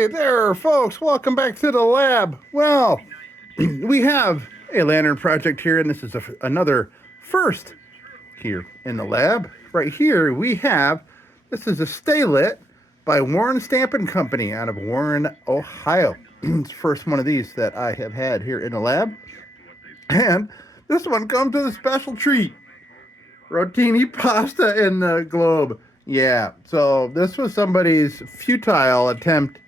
Hey there, folks. Welcome back to the lab. Well, we have a lantern project here, and this is another first here in the lab. Right here, we have this is a Sta-Lit by Warren Stampin' Company out of Warren, Ohio. It's the first one of these that I have had here in the lab. And this one comes with a special treat. Rotini pasta in the globe. Yeah, so this was somebody's futile attempt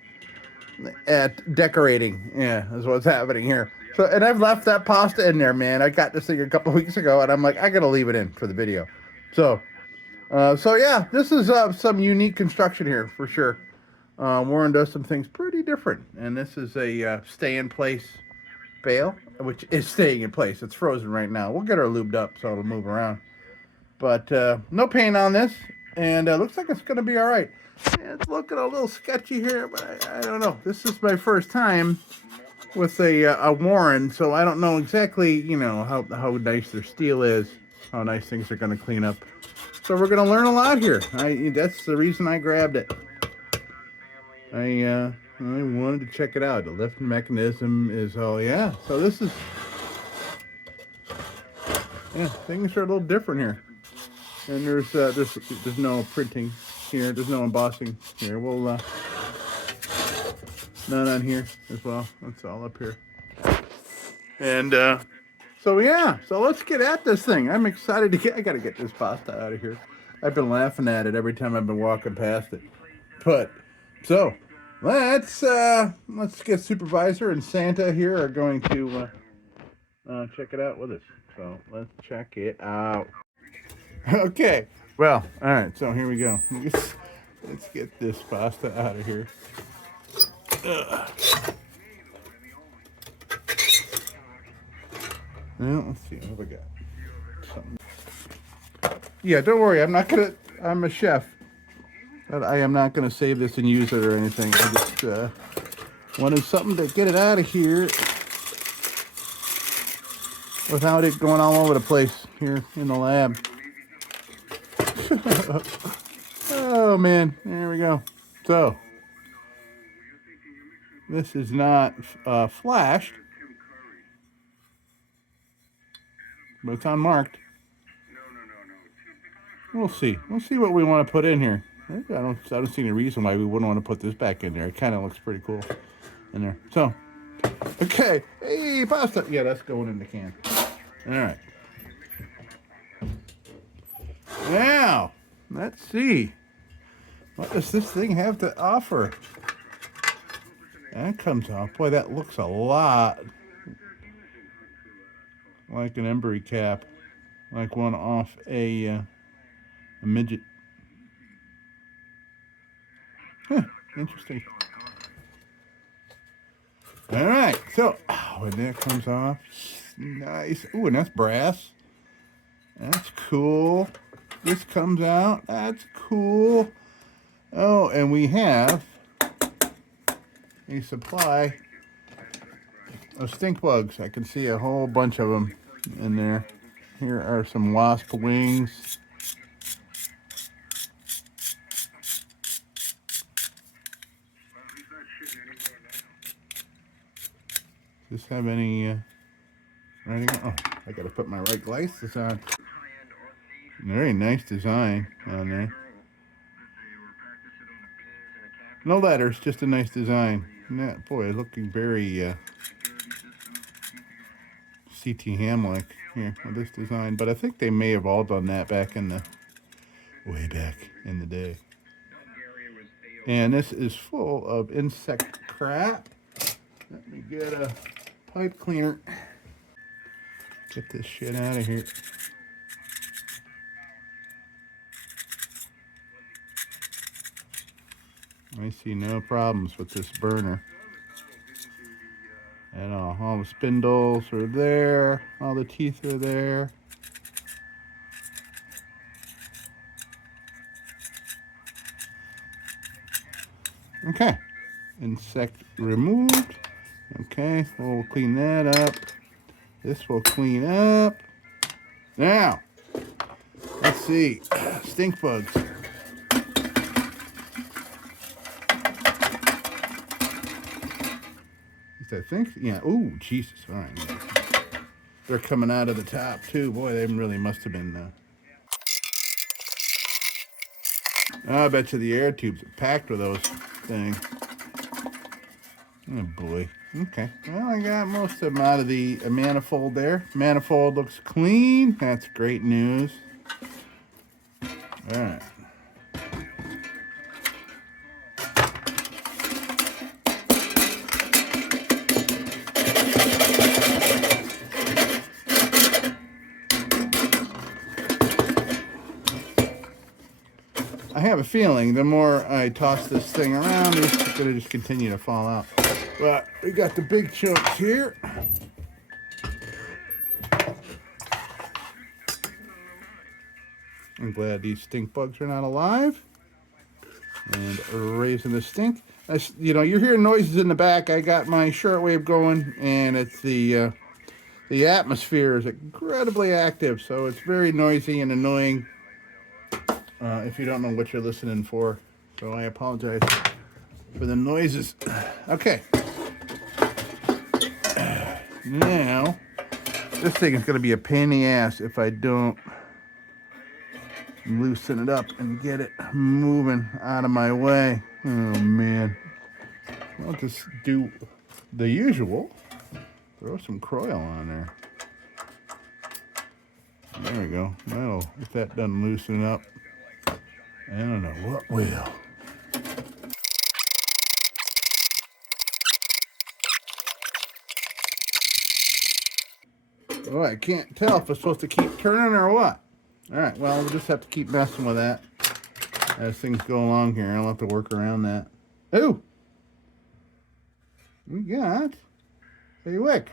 at decorating. Yeah, is what's happening here. So, and I've left that pasta in there, man. I got this thing a couple weeks ago, and I'm like, I gotta leave it in for the video. So yeah, this is some unique construction here for sure. Warren does some things pretty different, and this is a stay-in-place bale, which is staying in place. It's frozen right now. We'll get her lubed up so it'll move around. But no paint on this, and looks like it's going to be all right. Yeah, it's looking a little sketchy here, but I don't know. This is my first time with a Warren, so I don't know exactly, you know, how nice their steel is, how nice things are going to clean up. So we're going to learn a lot here. That's the reason I grabbed it. I wanted to check it out. The lifting mechanism is yeah. So this is, yeah, things are a little different here. And there's no printing here. There's no embossing here. We'll none on here as well. That's all up here. And so yeah. So let's get at this thing. I'm excited to get. I gotta get this pasta out of here. I've been laughing at it every time I've been walking past it. But so let's get Supervisor and Santa here are going to check it out with us. So let's check it out. Okay, well, all right, so here we go. Let's get this pasta out of here. Well, let's see, what have I got? Something. Yeah, don't worry, I'm a chef. But I am not gonna save this and use it or anything. I just wanted something to get it out of here without it going all over the place here in the lab. Oh man, there we go. So this is not flashed, but it's unmarked. We'll see what we want to put in here. I don't see any reason why we wouldn't want to put this back in there. It kind of looks pretty cool in there. So okay, hey, pasta. Yeah, that's going in the can. All right. Now, let's see. What does this thing have to offer? That comes off. Boy, that looks a lot like an embry cap. Like one off a midget. Huh, interesting. All right, so when that comes off, nice. Ooh, and that's brass. That's cool. This comes out. That's cool. Oh, and we have a supply of stink bugs. I can see a whole bunch of them in there. Here are some wasp wings. Does this have any writing? Oh, I gotta put my right glasses on. Very nice design on there. No letters, just a nice design. That, boy, looking very CT Ham-like here with this design. But I think they may have all done that back in the way back in the day. And this is full of insect crap. Let me get a pipe cleaner. Get this shit out of here. I see no problems with this burner. And all the spindles are there. All the teeth are there. Okay. Insect removed. Okay, we'll clean that up. This will clean up. Now, let's see. Stink bugs. least I think. Yeah. Ooh, Jesus. All right. They're coming out of the top too. Boy, they really must have been. I bet you the air tubes are packed with those things. Oh boy. Okay. Well, I got most of them out of the manifold there. Manifold looks clean. That's great news. All right. I have a feeling the more I toss this thing around, it's going to just continue to fall out. But we got the big chunks here. I'm glad these stink bugs are not alive. And raising the stink. You know, you're hearing noises in the back. I got my shortwave going, and it's the atmosphere is incredibly active, so it's very noisy and annoying if you don't know what you're listening for. So I apologize for the noises. Okay. Now, this thing is going to be a pain in the ass if I don't loosen it up and get it moving out of my way. Oh, man. I'll just do the usual. Throw some Croil on there. There we go. Well, if that doesn't loosen up, I don't know what will. Oh, I can't tell if it's supposed to keep turning or what. All right, well, we'll just have to keep messing with that as things go along here. I'll have to work around that. Ooh! We got a wick.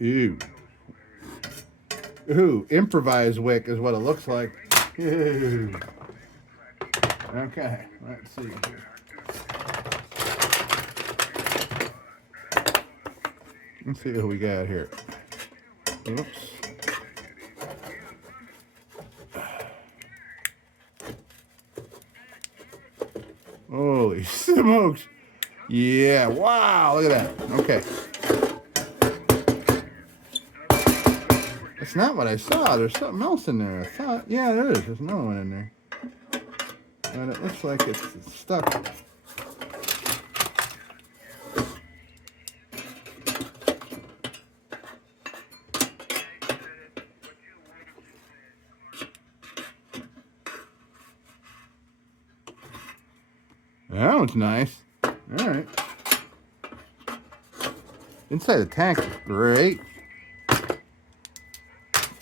Ooh. Ooh, improvised wick is what it looks like. Ooh. Okay, let's see here. Let's see what we got here. Oops. Holy smokes. Yeah, wow, look at that. Okay. That's not what I saw. There's something else in there. I thought, yeah, there is. There's another one in there. But it looks like it's stuck. That one's nice. All right. Inside the tank is great.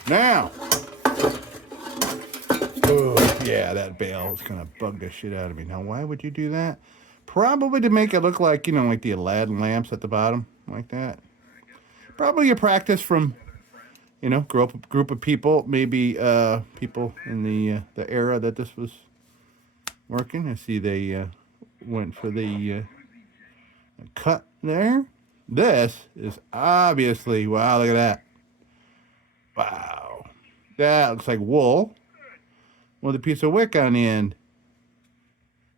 Now. Oh, yeah, that bale is going to bug the shit out of me. Now, why would you do that? Probably to make it look like, you know, like the Aladdin lamps at the bottom, like that. Probably a practice from, you know, group of people, maybe people in the era that this was working. I see they went for the cut there. This is obviously, wow, look at that. Wow. That looks like wool with a piece of wick on the end.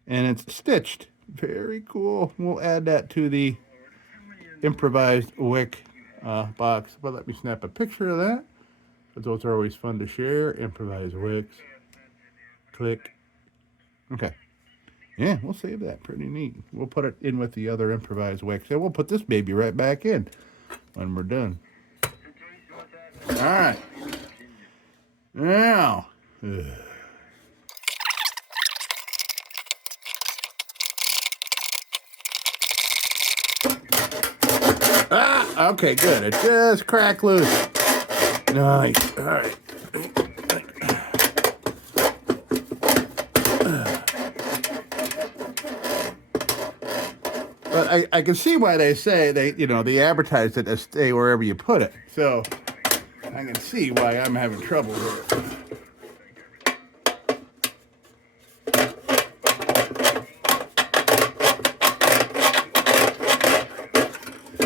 And it's stitched. Very cool. We'll add that to the improvised wick box. But let me snap a picture of that. But those are always fun to share. Improvised wicks. Click. Okay. Yeah, we'll save that. Pretty neat. We'll put it in with the other improvised wicks. And we'll put this baby right back in when we're done. All right. Now. Okay, good. It just cracked loose. Nice. All right. But I can see why they say they advertise it as stay wherever you put it. So I can see why I'm having trouble with it.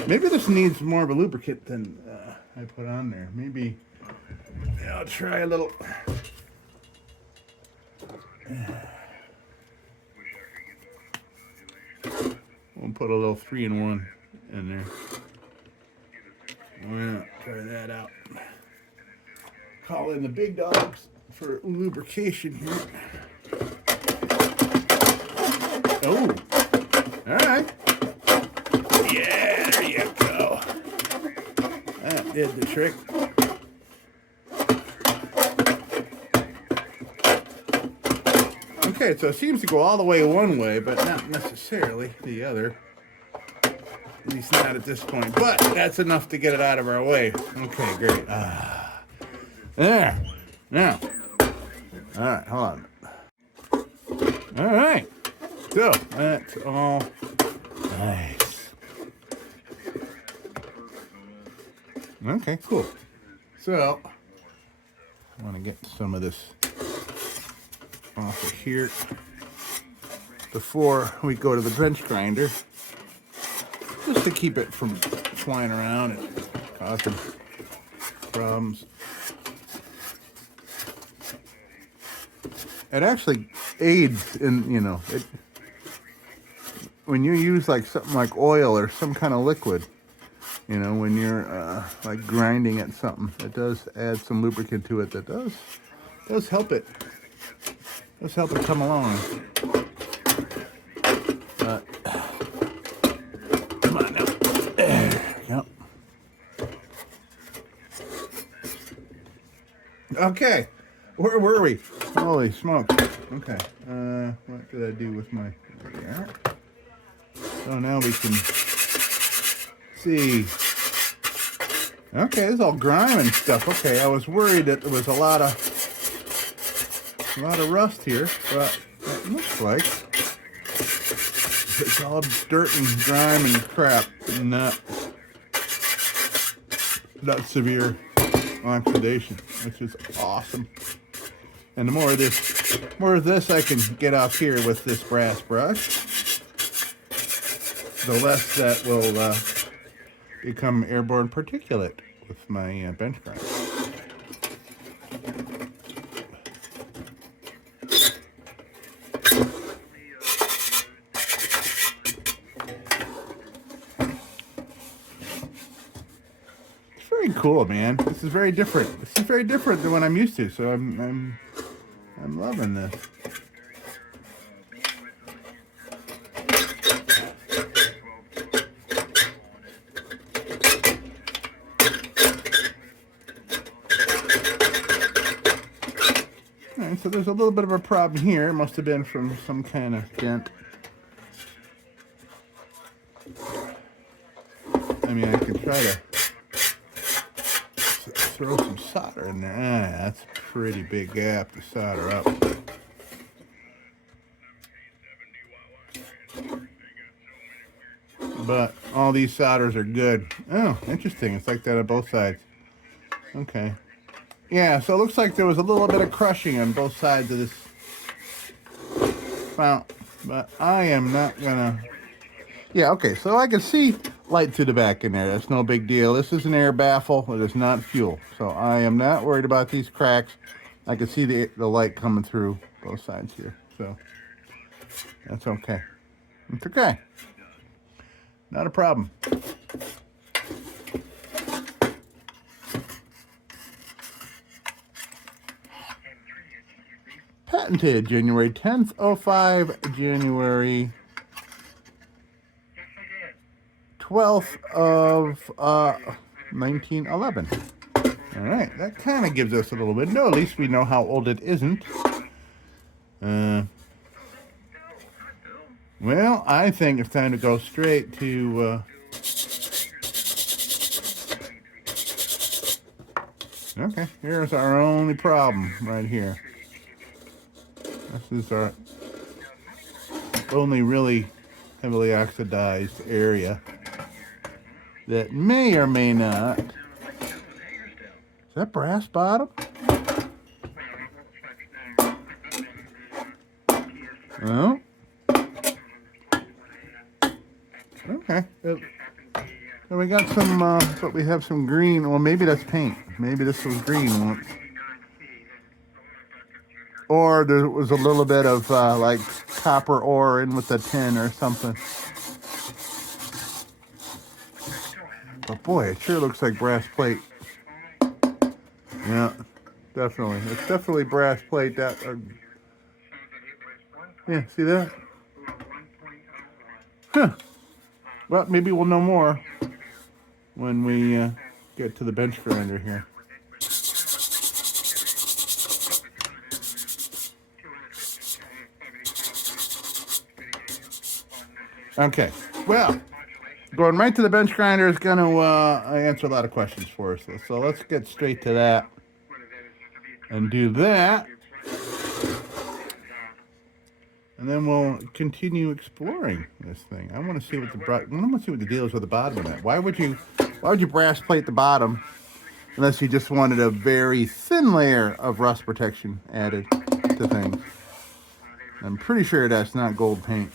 Maybe this needs more of a lubricant than I put on there. Maybe I'll try a little. put a little 3-in-1 in there. Why not try that out? Call in the big dogs for lubrication here. Oh, all right. Yeah, there you go. That did the trick. Okay, so it seems to go all the way one way, but not necessarily the other. At least not at this point. But that's enough to get it out of our way. Okay, great. There. Now. All right, hold on. All right. So, that's all nice. Okay, cool. So, I want to get some of this off of here before we go to the bench grinder, just to keep it from flying around and causing problems. It actually aids in, you know, it when you use like something like oil or some kind of liquid, you know, when you're like grinding at something, it does add some lubricant to it that does help it. Does help it come along. But come on now. There we go. Okay. Where were we? Holy smokes. Okay. What did I do with my... There. So now we can see. Okay, this is all grime and stuff. Okay, I was worried that there was a lot of rust here, but it looks like it's all dirt and grime and crap, and not severe oxidation, which is awesome. And the more of this I can get off here with this brass brush, the less that will become airborne particulate with my bench grinder. Cool, man. This is very different. This is very different than what I'm used to. So I'm loving this. All right, so there's a little bit of a problem here. It must have been from some kind of dent. I mean, I can try to throw some solder in there. That's a pretty big gap to solder up. But all these solders are good. Oh, interesting. It's like that on both sides. Okay. Yeah, so it looks like there was a little bit of crushing on both sides of this fount. But I am not gonna... Yeah, okay, so I can see light through the back in there. That's no big deal. This is an air baffle. It is not fuel. So I am not worried about these cracks. I can see the light coming through both sides here. So that's okay. It's okay. Not a problem. Patented January 10th, 05, January 12th of 1911. All right, that kind of gives us a little window. At least we know how old it isn't. Well, I think it's time to go straight to... Okay, here's our only problem right here. This is our only really heavily oxidized area that may or may not... Is that brass bottom? Oh. Okay. So we got some, but we have some green. Well, maybe that's paint. Maybe this was green once. Or there was a little bit of, like, copper ore in with the tin or something. But boy, it sure looks like brass plate. Yeah, definitely. It's definitely brass plate. That. Yeah, see that? Huh. Well, maybe we'll know more when we get to the bench grinder here. Okay, well, going right to the bench grinder is going to answer a lot of questions for us. So let's get straight to that and do that. And then we'll continue exploring this thing. I want to see what the deal is with the bottom of that. Why would you brass plate the bottom unless you just wanted a very thin layer of rust protection added to things? I'm pretty sure that's not gold paint.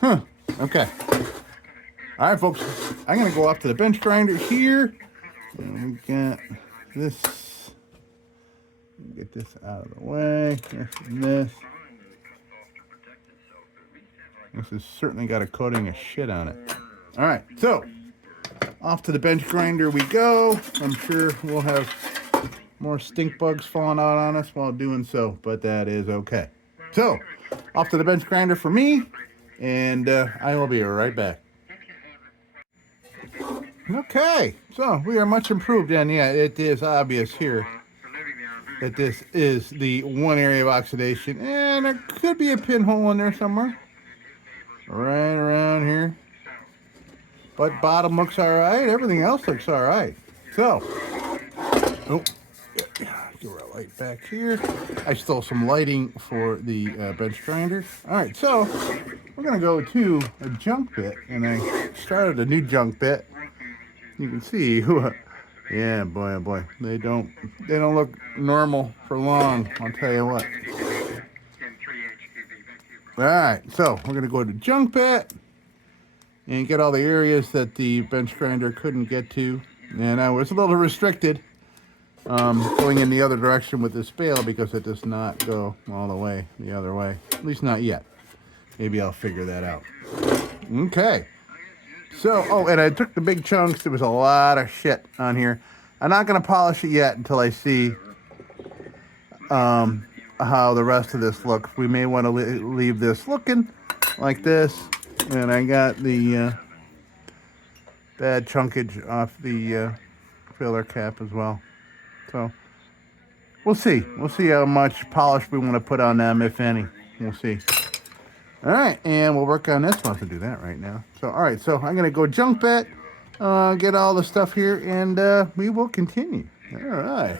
Huh. Okay. All right, folks. I'm going to go off to the bench grinder here. And we got this. Get this out of the way. This and this. This has certainly got a coating of shit on it. All right, so off to the bench grinder we go. I'm sure we'll have more stink bugs falling out on us while doing so, but that is okay. So, off to the bench grinder for me, and I will be right back. Okay, so we are much improved, and yeah, it is obvious here that this is the one area of oxidation, and there could be a pinhole in there somewhere, right around here. But bottom looks all right. Everything else looks all right. So, get our light back here. I stole some lighting for the bench grinder. All right, so we're gonna go to a junk bit, and I started a new junk bit. You can see, yeah, boy, oh boy, they don't look normal for long. I'll tell you what. All right, so we're gonna go to junk bit and get all the areas that the bench grinder couldn't get to. And I was a little restricted going in the other direction with this bale because it does not go all the way the other way. At least not yet. Maybe I'll figure that out. Okay. So, oh, and I took the big chunks. There was a lot of shit on here. I'm not going to polish it yet until I see how the rest of this looks. We may want to leave this looking like this. And I got the bad chunkage off the filler cap as well. So we'll see. We'll see how much polish we want to put on them, if any. We'll see. All right, and we'll work on this. We'll have to do that right now. So, all right, so I'm going to go junk bit, get all the stuff here, and we will continue. All right.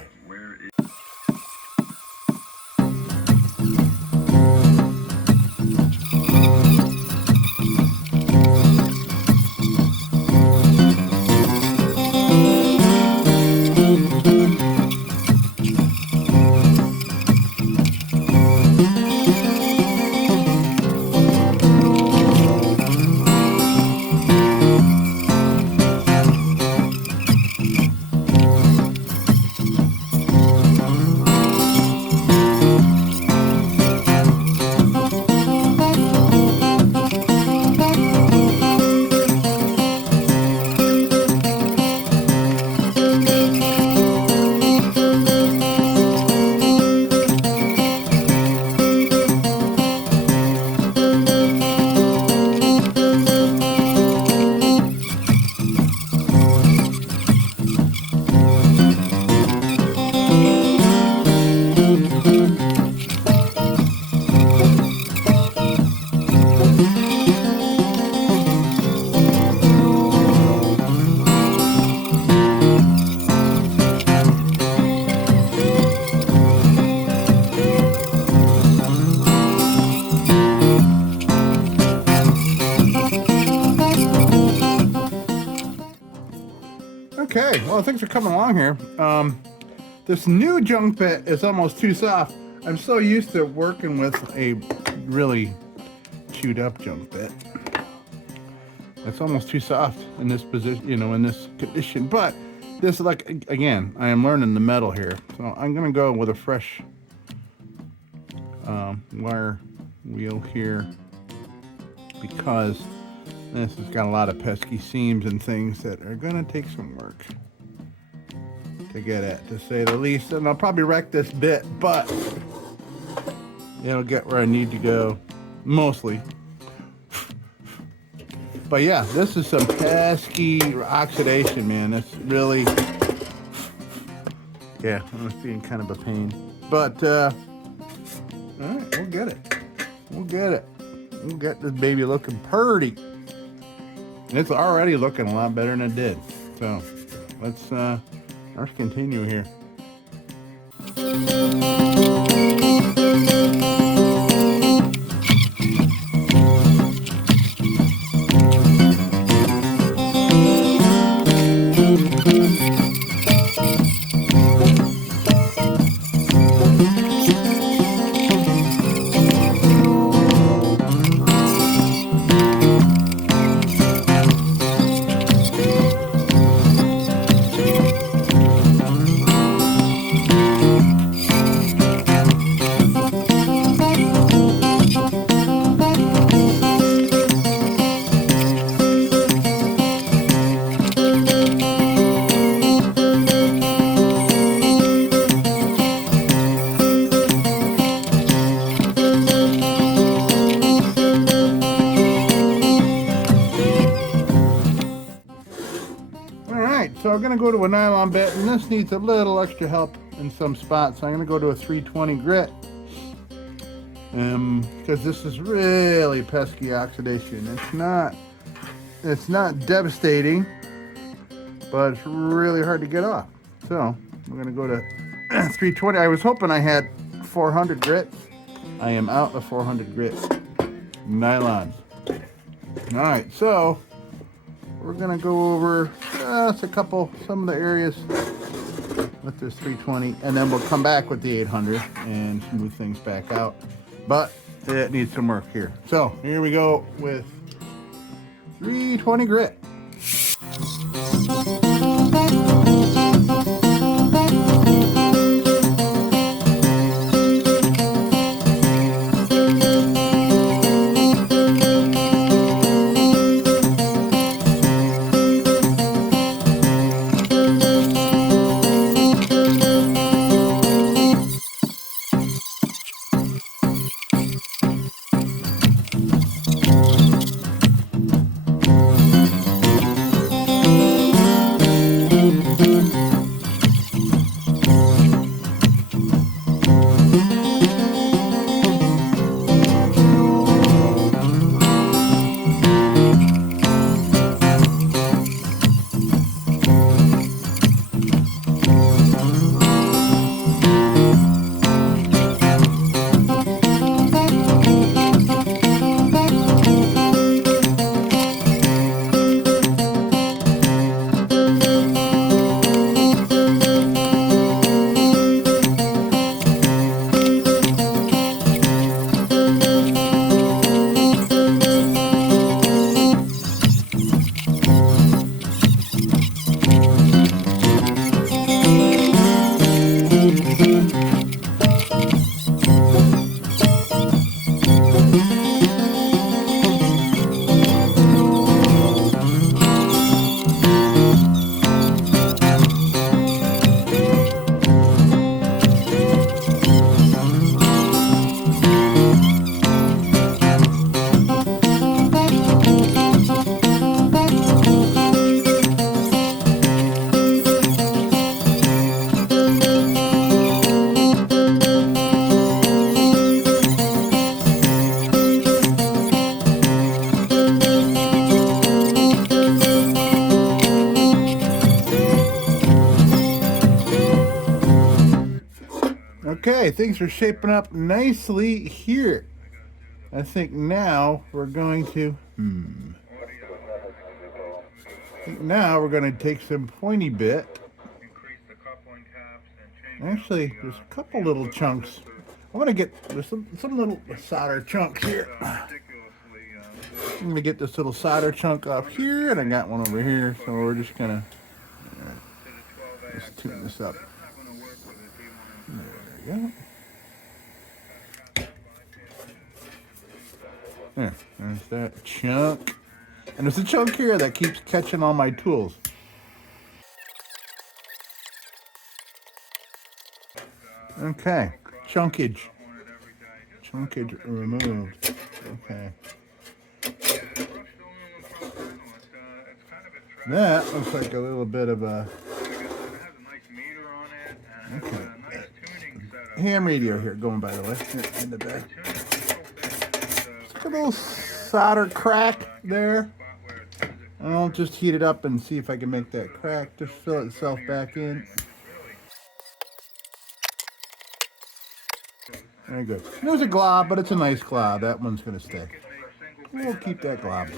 Okay, well, things are coming along here. This new junk bit is almost too soft. I'm so used to working with a really chewed up junk bit. It's almost too soft in this position, you know, in this condition. But this, like, again, I am learning the metal here. So I'm going to go with a fresh wire wheel here, because this has got a lot of pesky seams and things that are gonna take some work to get at, to say the least. And I'll probably wreck this bit, but it'll get where I need to go, mostly. But yeah, this is some pesky oxidation, man. It's really, yeah, it's being kind of a pain. But, all right, we'll get it. We'll get it. We'll get this baby looking purty. It's already looking a lot better than it did. So, let's continue here. So I'm going to go to a nylon bit, and this needs a little extra help in some spots. So I'm going to go to a 320 grit, because this is really pesky oxidation. It's not devastating, but it's really hard to get off. So we're going to go to 320. I was hoping I had 400 grit. I am out of 400 grit nylon. All right, so we're gonna go over some of the areas with this 320, and then we'll come back with the 800 and smooth things back out. But it needs some work here. So here we go with 320 grit. Okay, things are shaping up nicely here. I think now we're going to take some pointy bit. Actually, there's a couple little chunks. There's some little solder chunks here. I'm gonna get this little solder chunk off here, and I got one over here. So we're just gonna just tune this up. There we go. There's that chunk. And there's a chunk here that keeps catching all my tools. Okay, chunkage. Chunkage removed. Okay. That looks like a little bit of a... Okay. Ham radio here going, by the way, here in the back. A little solder crack there. I'll just heat it up and see if I can make that crack just fill itself back in. Very good. There's a glob, but it's a nice glob. That one's going to stay. We'll keep that glob.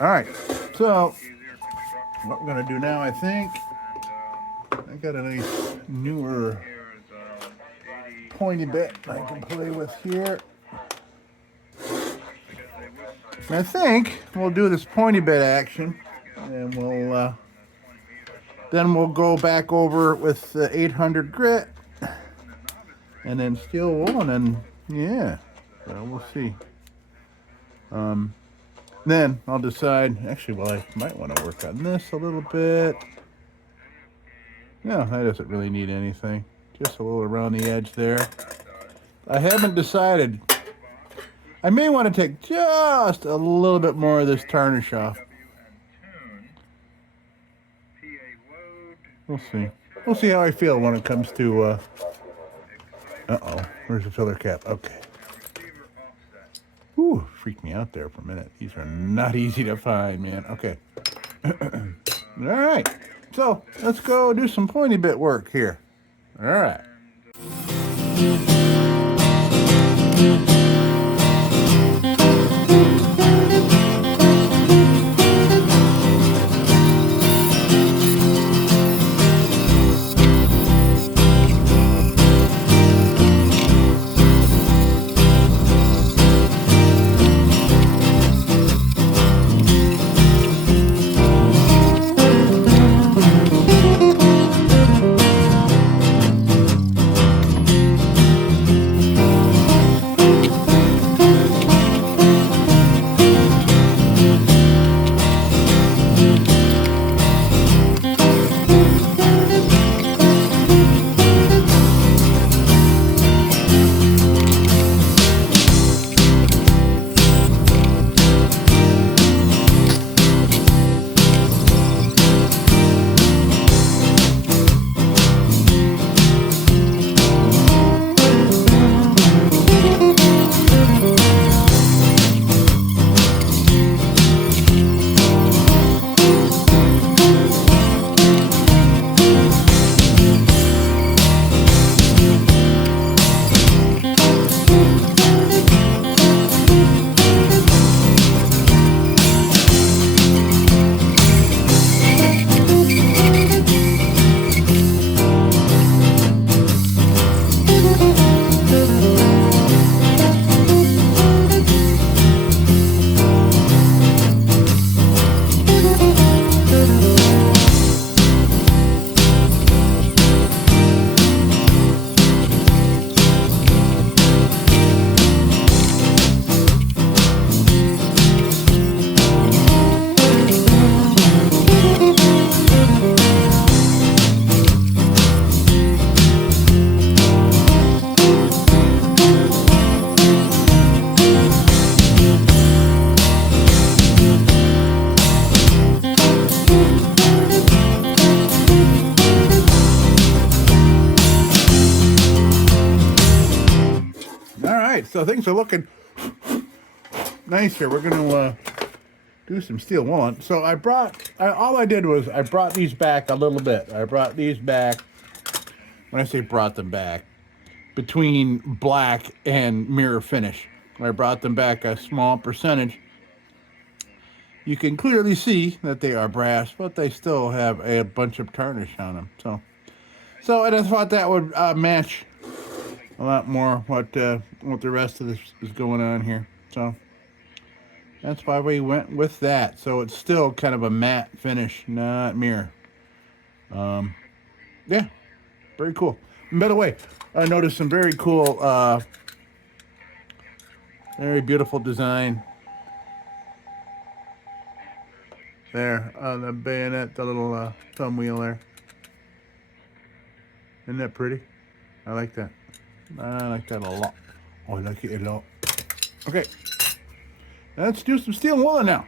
All right. So what we're going to do now, I think, I got a nice newer pointy bit I can play with here. I think we'll do this pointy bit action, and then we'll go back over with the 800 grit, and then steel wool, and then yeah, so we'll see. Then I'll decide. Actually, well, I might want to work on this a little bit. No, that doesn't really need anything. Just a little around the edge there. I haven't decided. I may want to take just a little bit more of this tarnish off. We'll see. We'll see how I feel when it comes to, uh-oh, where's the filler cap? Okay. Whew, freaked me out there for a minute. These are not easy to find, man. Okay. All right. So, let's go do some pointy bit work here. All right. So things are looking nice here. We're going to do some steel wool. So all I did was I brought these back a little bit. I brought these back, when I say brought them back, between black and mirror finish. I brought them back a small percentage. You can clearly see that they are brass, but they still have a bunch of tarnish on them. So and I thought that would match a lot more what the rest of this is going on here. So that's why we went with that. So it's still kind of a matte finish, not mirror. Yeah, very cool. And by the way, I noticed some very cool, very beautiful design there on the bayonet, the little thumb wheel there. Isn't that pretty? I like that. I like that a lot. Oh, I like it a lot. Okay, let's do some steel and woolen now.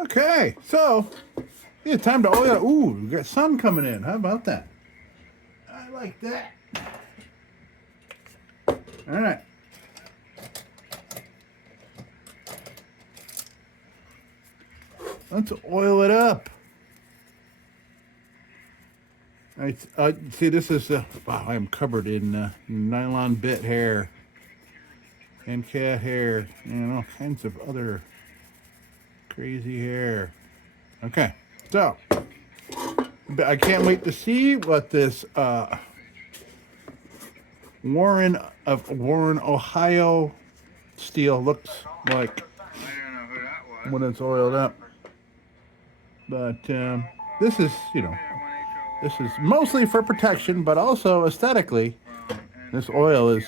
Okay, so it's time to oil. Ooh, we got sun coming in. How about that? I like that. All right. Let's oil it up. I see. This is wow. I am covered in nylon bit hair and cat hair and all kinds of other crazy hair. Okay, so I can't wait to see what this Warren, Ohio steel looks like when it's oiled up. But this is, this is mostly for protection, but also aesthetically, this oil is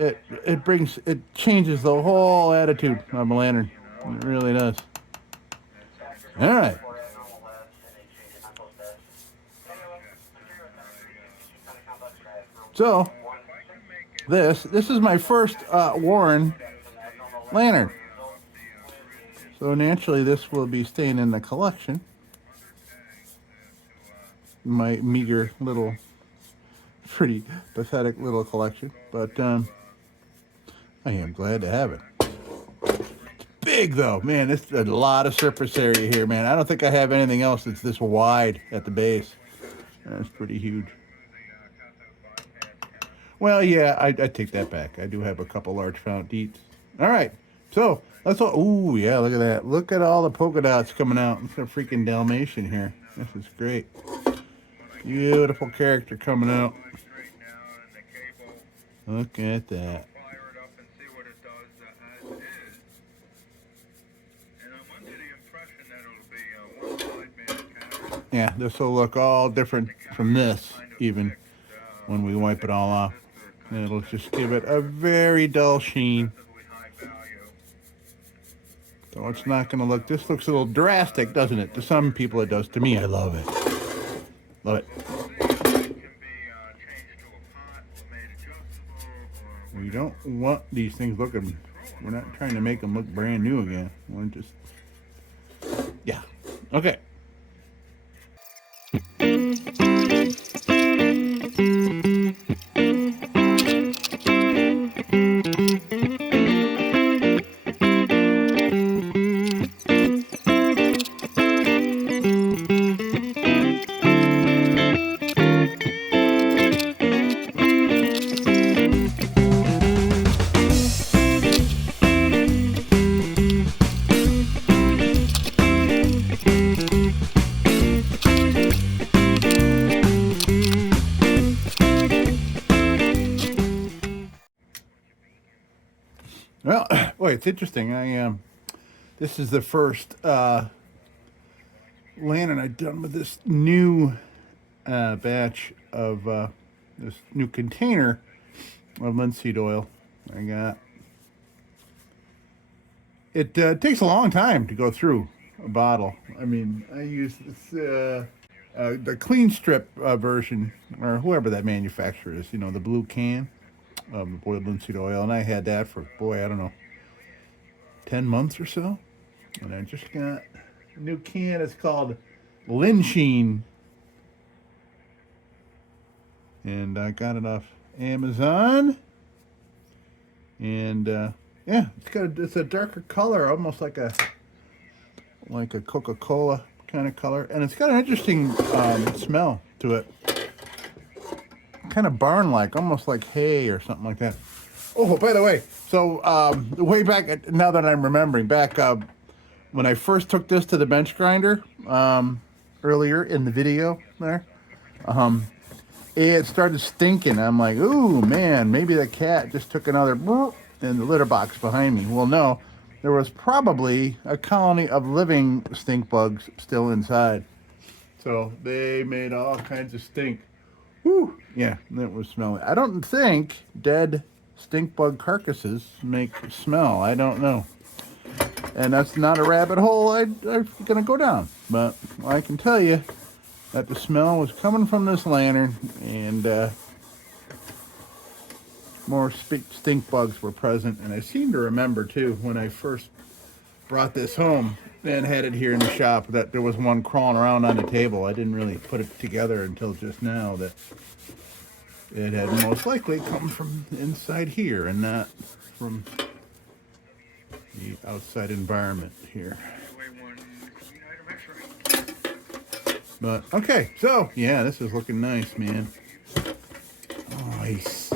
it changes the whole attitude of a lantern. It really does. All right. So this is my first Warren lantern. So naturally, this will be staying in the collection. My meager little, pretty pathetic little collection, but I am glad to have it. It's big though, man. This is a lot of surface area here, man. I don't think I have anything else that's this wide at the base. That's pretty huge. Well, yeah, I take that back. I do have a couple large fountain deets. All right, so let's all. Ooh, yeah, look at that. Look at all the polka dots coming out. It's a freaking Dalmatian here. This is great. Beautiful character coming out. Look at that. Yeah, this will look all different from this, even when we wipe it all off. And it'll just give it a very dull sheen. So it's not going to look, this looks a little drastic, doesn't it? To some people it does. To me, I love it. Love it. We don't want these things looking, we're not trying to make them look brand new again. We're just, yeah. Okay. Well, boy, it's interesting. This is the first lantern I've done with this new batch of this new container of linseed oil I got. It takes a long time to go through a bottle. I mean, I use this the clean strip version, or whoever that manufacturer is. The blue can of boiled linseed oil, and I had that for, boy, I don't know, 10 months or so. And I just got a new can. It's called Linsheen, and I got it off Amazon. And yeah, it's a darker color, almost like a Coca-Cola kind of color, and it's got an interesting smell to it. Kind of barn-like, almost like hay or something like that. Oh, by the way, so way back, now that I'm remembering, back when I first took this to the bench grinder earlier in the video there, it started stinking. I'm like, ooh, man, maybe the cat just took another boop in the litter box behind me. Well, no, there was probably a colony of living stink bugs still inside. So they made all kinds of stink. Whew. Yeah, that was smelly. I don't think dead stink bug carcasses make smell. I don't know. And that's not a rabbit hole I'm going to go down. But I can tell you that the smell was coming from this lantern, and more stink bugs were present. And I seem to remember, too, when I first brought this home and had it here in the shop, that there was one crawling around on the table. I didn't really put it together until just now that it had most likely come from inside here and not from the outside environment here. But, okay, so, yeah, this is looking nice, man. Nice.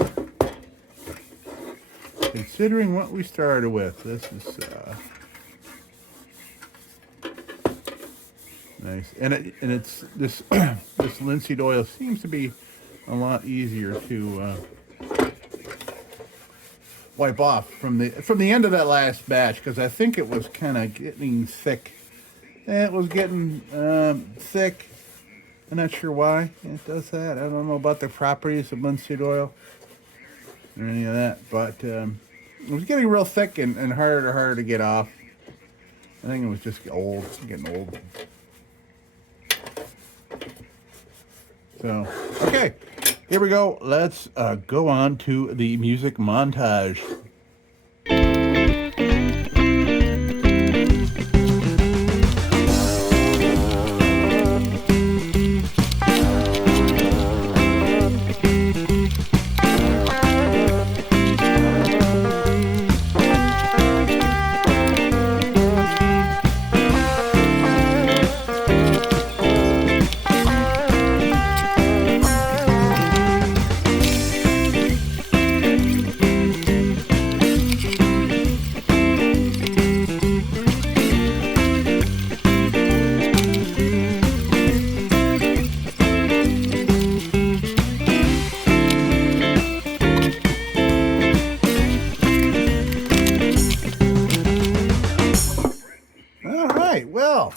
Considering what we started with, this is nice. And it's this this linseed oil seems to be a lot easier to wipe off from the end of that last batch, because I think it was kind of getting thick. It was getting thick. I'm not sure why it does that. I don't know about the properties of linseed oil or any of that, but it was getting real thick and harder to get off. I think it was just getting old. So, okay, here we go. Let's go on to the music montage. Well,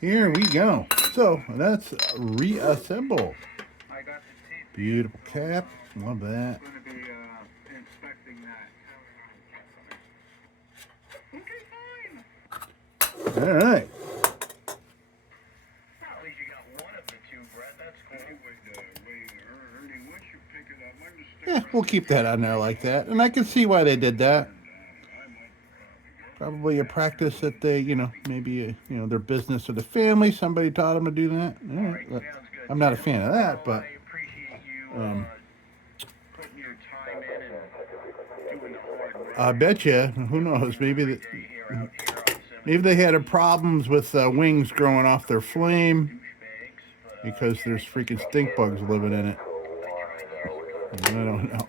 here we go. So let's reassemble. Beautiful cap. Love that. All right. Yeah, we'll keep that on there like that. And I can see why they did that. Probably a practice that they, maybe, their business or the family, somebody taught them to do that. All right. I'm not a fan of that, but I bet you, who knows, maybe they had problems with wings growing off their flame because there's freaking stink bugs living in it. I don't know.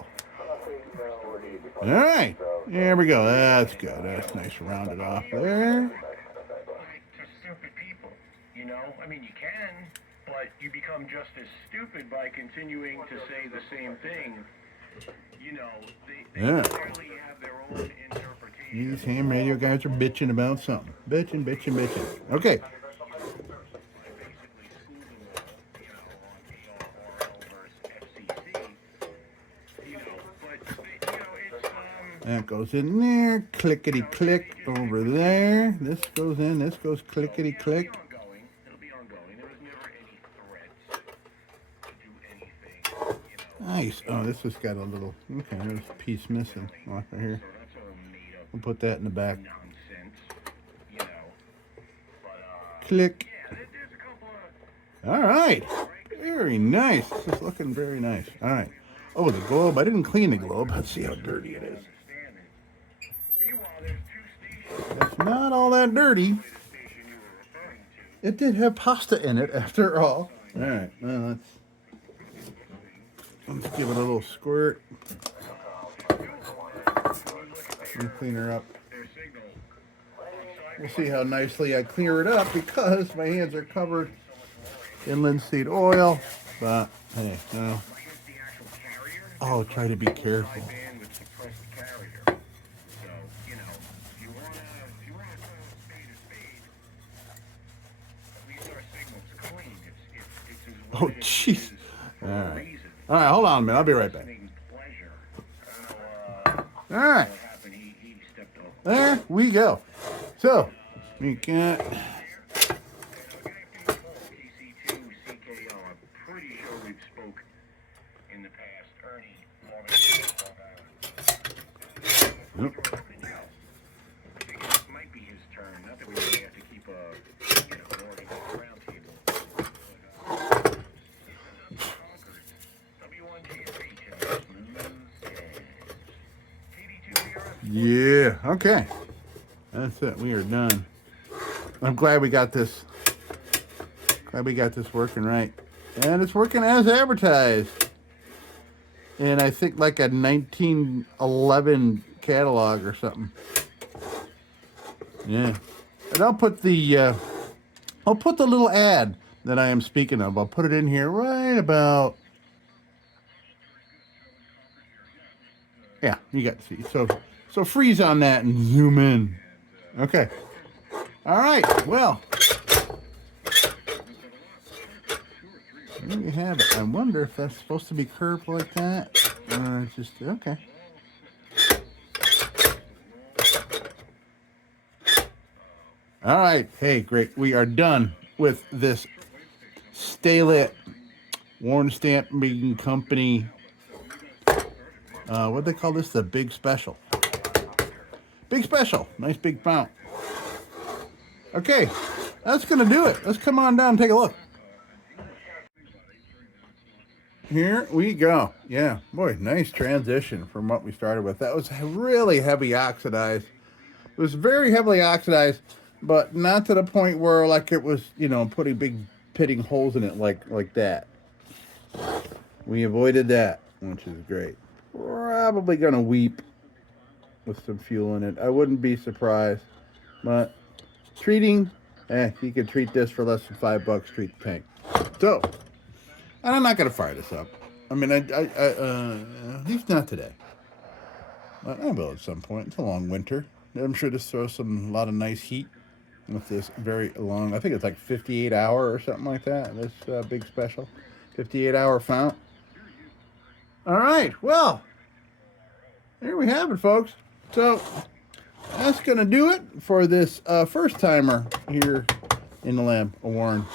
All right. There we go. That's good. That's nice. Rounded off there. To stupid people, I mean, you can, but you become just as stupid by continuing to say the same thing. They clearly have their own interpretation. These ham radio guys are bitching about something. Bitching. Okay. That goes in there, clickety click over there. This goes in, this goes clickety click. It'll be ongoing. There was never any threats to do anything. Nice. Oh, this has got a little, okay, there's a piece missing off of here. We'll put that in the back. Click. All right. Very nice. This is looking very nice. All right. Oh, the globe. I didn't clean the globe. Let's see how dirty it is. It's not all that dirty. It did have pasta in it after all. All right. Well, let's give it a little squirt. Let me clean her up. their signal. We'll see how nicely I clear it up because my hands are covered in linseed oil. But hey, no. Oh, try to be careful. Bandwidth suppressed carrier. So, you know, if you wanna call a spade, at least our signal's clean. It's as Oh, what it jeez. is for All a right. reason. All right, hold on a minute. I'll be right back. Listening pleasure. All right. What happened? He stepped over. There we go. So, we got... PC2, CKO. I'm pretty sure we've spoke in the past. Ernie, Long Yep. I think it might be his turn. Not that we really have to keep an organized round table. Yeah, okay. That's it. We are done. I'm glad we got this. Glad we got this working right. And it's working as advertised. And I think like a 1911 catalog or something. Yeah. And I'll put the little ad that I am speaking of. I'll put it in here right about. Yeah, you got to see. So freeze on that and zoom in. Okay. All right. Well, there you have it. I wonder if that's supposed to be curved like that. It's just okay. All right. Hey, great. We are done with this Sta-Lit Warren Stamping Company. What do they call this? The Big Special. Big Special. Nice big fount. Okay. That's going to do it. Let's come on down and take a look. Here we go. Yeah. Boy, nice transition from what we started with. That was really heavy oxidized. It was very heavily oxidized, but not to the point where like it was, putting big pitting holes in it like that. We avoided that, which is great. Probably going to weep with some fuel in it. I wouldn't be surprised. But treating, you could treat this for less than $5. Treat the tank. So, and I'm not going to fire this up. I mean, at least not today. But I will at some point. It's a long winter. I'm sure this throws a lot of nice heat with this very long, I think it's like 58 hour or something like that. This Big Special. 58 hour fount. All right. Well, there we have it, folks. So that's going to do it for this first timer here in the lab, a Warren.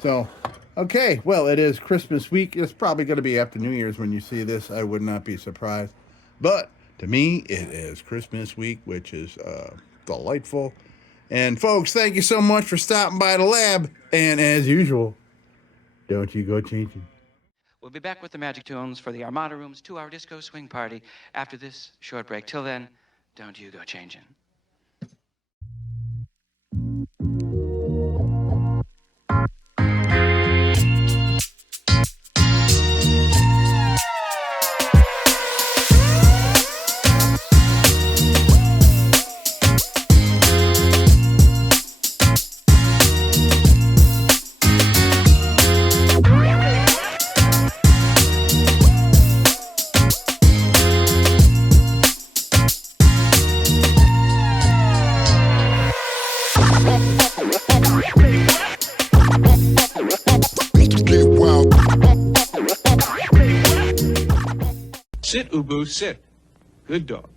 So, okay. Well, it is Christmas week. It's probably going to be after New Year's when you see this. I would not be surprised. But to me, it is Christmas week, which is delightful. And folks, thank you so much for stopping by the lab. And as usual, don't you go changing. We'll be back with the Magic Tunes for the Armada Room's 2-hour disco swing party after this short break. Till then, don't you go changing. Sit, Ubu, sit. Good dog.